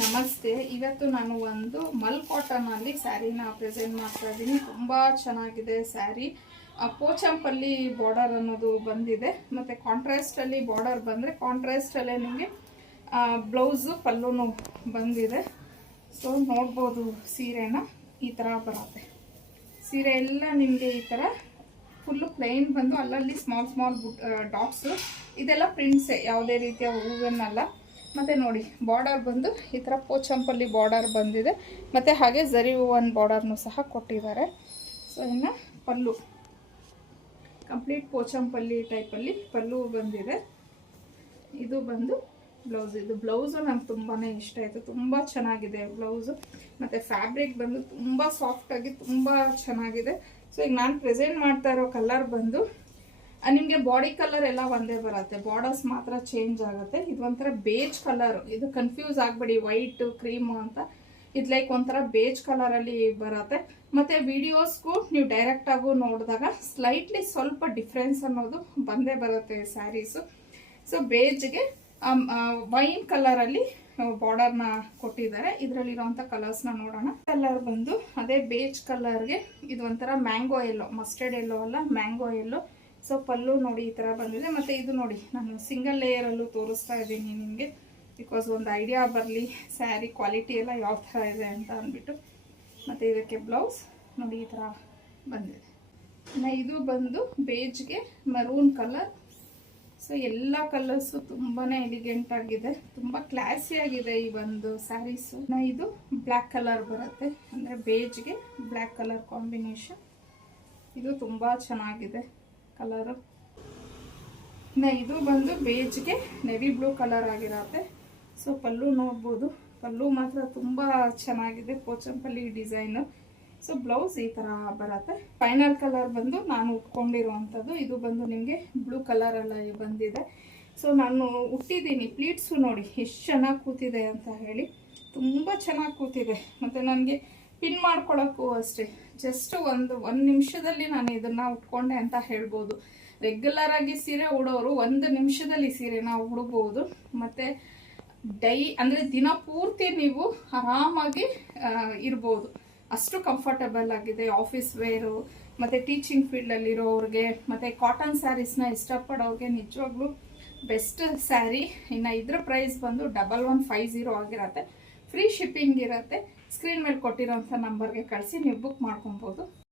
ನಮಸ್ತೆ. ಇವತ್ತು ನಾನು ಒಂದು ಮಲ್ ಕಾಟನ್ ಅಲ್ಲಿ ಸ್ಯಾರಿನ ಪ್ರೆಸೆಂಟ್ ಮಾಡ್ತಾ ಇದ್ದೀನಿ. ತುಂಬಾ ಚೆನ್ನಾಗಿದೆ ಸ್ಯಾರಿ. ಪೋಚಂಪಲ್ಲಿ ಬಾರ್ಡರ್ ಅನ್ನೋದು ಬಂದಿದೆ, ಮತ್ತೆ ಕಾಂಟ್ರಾಸ್ಟ್ ಅಲ್ಲಿ ಬಾರ್ಡರ್ ಬಂದ್ರೆ ಕಾಂಟ್ರಾಸ್ಟ್ ಅಲ್ಲೇ ನಿಮಗೆ ಬ್ಲೌಸ್ ಪಲ್ಲುನು ಬಂದಿದೆ. ಸೊ ನೋಡ್ಬೋದು, ಸೀರೆನ ಈ ತರ ಬರುತ್ತೆ. ಸೀರೆ ಎಲ್ಲ ನಿಮಗೆ ಈ ತರ ಫುಲ್ಲು ಪ್ಲೈನ್ ಬಂದು ಅಲ್ಲಲ್ಲಿ ಸ್ಮಾಲ್ ಸ್ಮಾಲ್ ಡಾಟ್ಸ್, ಇದೆಲ್ಲ ಪ್ರಿಂಟ್ಸೇ, ಯಾವುದೇ ರೀತಿಯ ಹೂವನ್ನಲ್ಲ. ಮತ್ತು ನೋಡಿ, ಬಾರ್ಡರ್ ಬಂದು ಈ ಥರ ಪೋಚಂಪಲ್ಲಿ ಬಾರ್ಡರ್ ಬಂದಿದೆ, ಮತ್ತು ಹಾಗೆ ಝರಿ ಹೂವನ್ ಬಾರ್ಡರ್ನು ಸಹ ಕೊಟ್ಟಿದ್ದಾರೆ. ಸೊ ಇನ್ನು ಪಲ್ಲು ಕಂಪ್ಲೀಟ್ ಪೋಚಂಪಲ್ಲಿ ಟೈಪಲ್ಲಿ ಪಲ್ಲು ಬಂದಿದೆ. ಇದು ಬಂದು ಬ್ಲೌಸ್. ಇದು ಬ್ಲೌಸು ನಂಗೆ ತುಂಬಾ ಇಷ್ಟ ಆಯಿತು, ತುಂಬ ಚೆನ್ನಾಗಿದೆ ಬ್ಲೌಸು. ಮತ್ತು ಫ್ಯಾಬ್ರಿಕ್ ಬಂದು ತುಂಬ ಸಾಫ್ಟಾಗಿ ತುಂಬ ಚೆನ್ನಾಗಿದೆ. ಸೊ ಈಗ ನಾನು ಪ್ರೆಸೆಂಟ್ ಮಾಡ್ತಾ ಇರೋ ಕಲರ್ ಬಂದು ನಿಮಗೆ ಬಾಡಿ ಕಲರ್ ಎಲ್ಲ ಒಂದೇ ಬರುತ್ತೆ, ಬಾರ್ಡರ್ಸ್ ಮಾತ್ರ ಚೇಂಜ್ ಆಗುತ್ತೆ. ಇದು ಒಂಥರ ಬೇಜ್ ಕಲರ್. ಇದು ಕನ್ಫ್ಯೂಸ್ ಆಗಬೇಡಿ ವೈಟ್ ಕ್ರೀಮು ಅಂತ. ಇದು ಲೈಕ್ ಒಂಥರ ಬೇಜ್ ಕಲರಲ್ಲಿ ಬರುತ್ತೆ. ಮತ್ತು ವಿಡಿಯೋಸ್ಗೂ ನೀವು ಡೈರೆಕ್ಟಾಗೂ ನೋಡಿದಾಗ ಸ್ಲೈಟ್ಲಿ ಸ್ವಲ್ಪ ಡಿಫ್ರೆನ್ಸ್ ಅನ್ನೋದು ಬಂದೇ ಬರುತ್ತೆ ಸ್ಯಾರೀಸು. ಸೊ ಬೇಜ್ಗೆ ವೈನ್ ಕಲರಲ್ಲಿ ಬಾರ್ಡರ್ನ ಕೊಟ್ಟಿದ್ದಾರೆ. ಇದರಲ್ಲಿರುವಂಥ ಕಲರ್ಸ್ನ ನೋಡೋಣ. ಕಲರ್ ಬಂದು ಅದೇ ಬೇಜ್ ಕಲರ್ಗೆ ಇದು ಒಂಥರ ಮ್ಯಾಂಗೋ ಎಲ್ಲೋ, ಮಸ್ಟರ್ಡ್ ಎಲ್ಲೋ ಅಲ್ಲ, ಮ್ಯಾಂಗೋ ಎಲ್ಲೋ. ಸೊ ಪಲ್ಲು ನೋಡಿ ಈ ಥರ ಬಂದಿದೆ. ಮತ್ತು ಇದು ನೋಡಿ, ನಾನು ಸಿಂಗಲ್ ಲೇಯರಲ್ಲೂ ತೋರಿಸ್ತಾ ಇದ್ದೀನಿ ನಿಮಗೆ, ಬಿಕಾಸ್ ಒಂದು ಐಡಿಯಾ ಬರಲಿ ಸ್ಯಾರಿ ಕ್ವಾಲಿಟಿ ಎಲ್ಲ ಯಾವ ಥರ ಇದೆ ಅಂತ ಅಂದ್ಬಿಟ್ಟು. ಮತ್ತು ಇದಕ್ಕೆ ಬ್ಲೌಸ್ ನೋಡಿ ಈ ಥರ ಬಂದಿದೆ. ಇದು ಬಂದು ಬೇಜ್ಗೆ ಮರೂನ್ ಕಲರ್. ಸೊ ಎಲ್ಲ ಕಲರ್ಸು ತುಂಬಾ ಎಲಿಗೆಂಟ್ ಆಗಿದೆ, ತುಂಬ ಕ್ಲಾಸಿ ಆಗಿದೆ ಈ ಒಂದು ಸ್ಯಾರೀಸು. ಇದು ಬ್ಲ್ಯಾಕ್ ಕಲರ್ ಬರುತ್ತೆ, ಅಂದರೆ ಬೇಜ್ಗೆ ಬ್ಲ್ಯಾಕ್ ಕಲರ್ ಕಾಂಬಿನೇಷನ್. ಇದು ತುಂಬ ಚೆನ್ನಾಗಿದೆ ಕಲರು. ಇದು ಬಂದು ಬೇಜ್ಗೆ ನೆವಿ ಬ್ಲೂ ಕಲರ್ ಆಗಿರತ್ತೆ. ಸೊ ಪಲ್ಲು ನೋಡ್ಬೋದು, ಪಲ್ಲು ಮಾತ್ರ ತುಂಬ ಚೆನ್ನಾಗಿದೆ, ಪೋಚಂಪಲ್ಲಿ ಡಿಸೈನು. ಸೊ ಬ್ಲೌಸ್ ಈ ಥರ ಬರುತ್ತೆ. ಫೈನಲ್ ಕಲರ್ ಬಂದು ನಾನು ಉಟ್ಕೊಂಡಿರುವಂಥದ್ದು. ಇದು ಬಂದು ನಿಮಗೆ ಬ್ಲೂ ಕಲರೆಲ್ಲ ಬಂದಿದೆ. ಸೊ ನಾನು ಉಟ್ಟಿದ್ದೀನಿ, ಪ್ಲೀಟ್ಸು ನೋಡಿ ಎಷ್ಟು ಚೆನ್ನಾಗಿ ಕೂತಿದೆ ಅಂತ ಹೇಳಿ, ತುಂಬ ಚೆನ್ನಾಗಿ ಕೂತಿದೆ. ಮತ್ತು ನನಗೆ ಪಿನ್ ಮಾಡ್ಕೊಳ್ಳೋಕ್ಕೂ ಅಷ್ಟೇ, ಜಸ್ಟ್ ಒಂದು ನಿಮಿಷದಲ್ಲಿ ನಾನು ಇದನ್ನು ಉಟ್ಕೊಂಡೆ ಅಂತ ಹೇಳ್ಬೋದು. ರೆಗ್ಯುಲರ್ ಆಗಿ ಸೀರೆ ಉಡೋರು ಒಂದು ನಿಮಿಷದಲ್ಲಿ ಸೀರೆನ ಉಡ್ಬೋದು. ಮತ್ತು ಅಂದರೆ ದಿನ ಪೂರ್ತಿ ನೀವು ಆರಾಮಾಗಿ ಇರ್ಬೋದು, ಅಷ್ಟು ಕಂಫರ್ಟಬಲ್ ಆಗಿದೆ. ಆಫೀಸ್ ವೇರು ಮತ್ತು ಟೀಚಿಂಗ್ ಫೀಲ್ಡಲ್ಲಿರೋರಿಗೆ ಮತ್ತು ಕಾಟನ್ ಸ್ಯಾರೀಸ್ನ ಇಷ್ಟಪಡೋರಿಗೆ ನಿಜವಾಗ್ಲೂ ಬೆಸ್ಟ್ ಸ್ಯಾರಿ. ಇನ್ನು ಇದ್ರ ಪ್ರೈಸ್ ಬಂದು 1150 ಆಗಿರತ್ತೆ. ಫ್ರೀ ಶಿಪ್ಪಿಂಗ್ ಇರುತ್ತೆ. ಸ್ಕ್ರೀನ್ ಮೇಲೆ ಕೊಟ್ಟಿರೋಂಥ ನಂಬರ್ಗೆ ಕಳಿಸಿ ನೀವು ಬುಕ್ ಮಾಡ್ಕೊಬೋದು.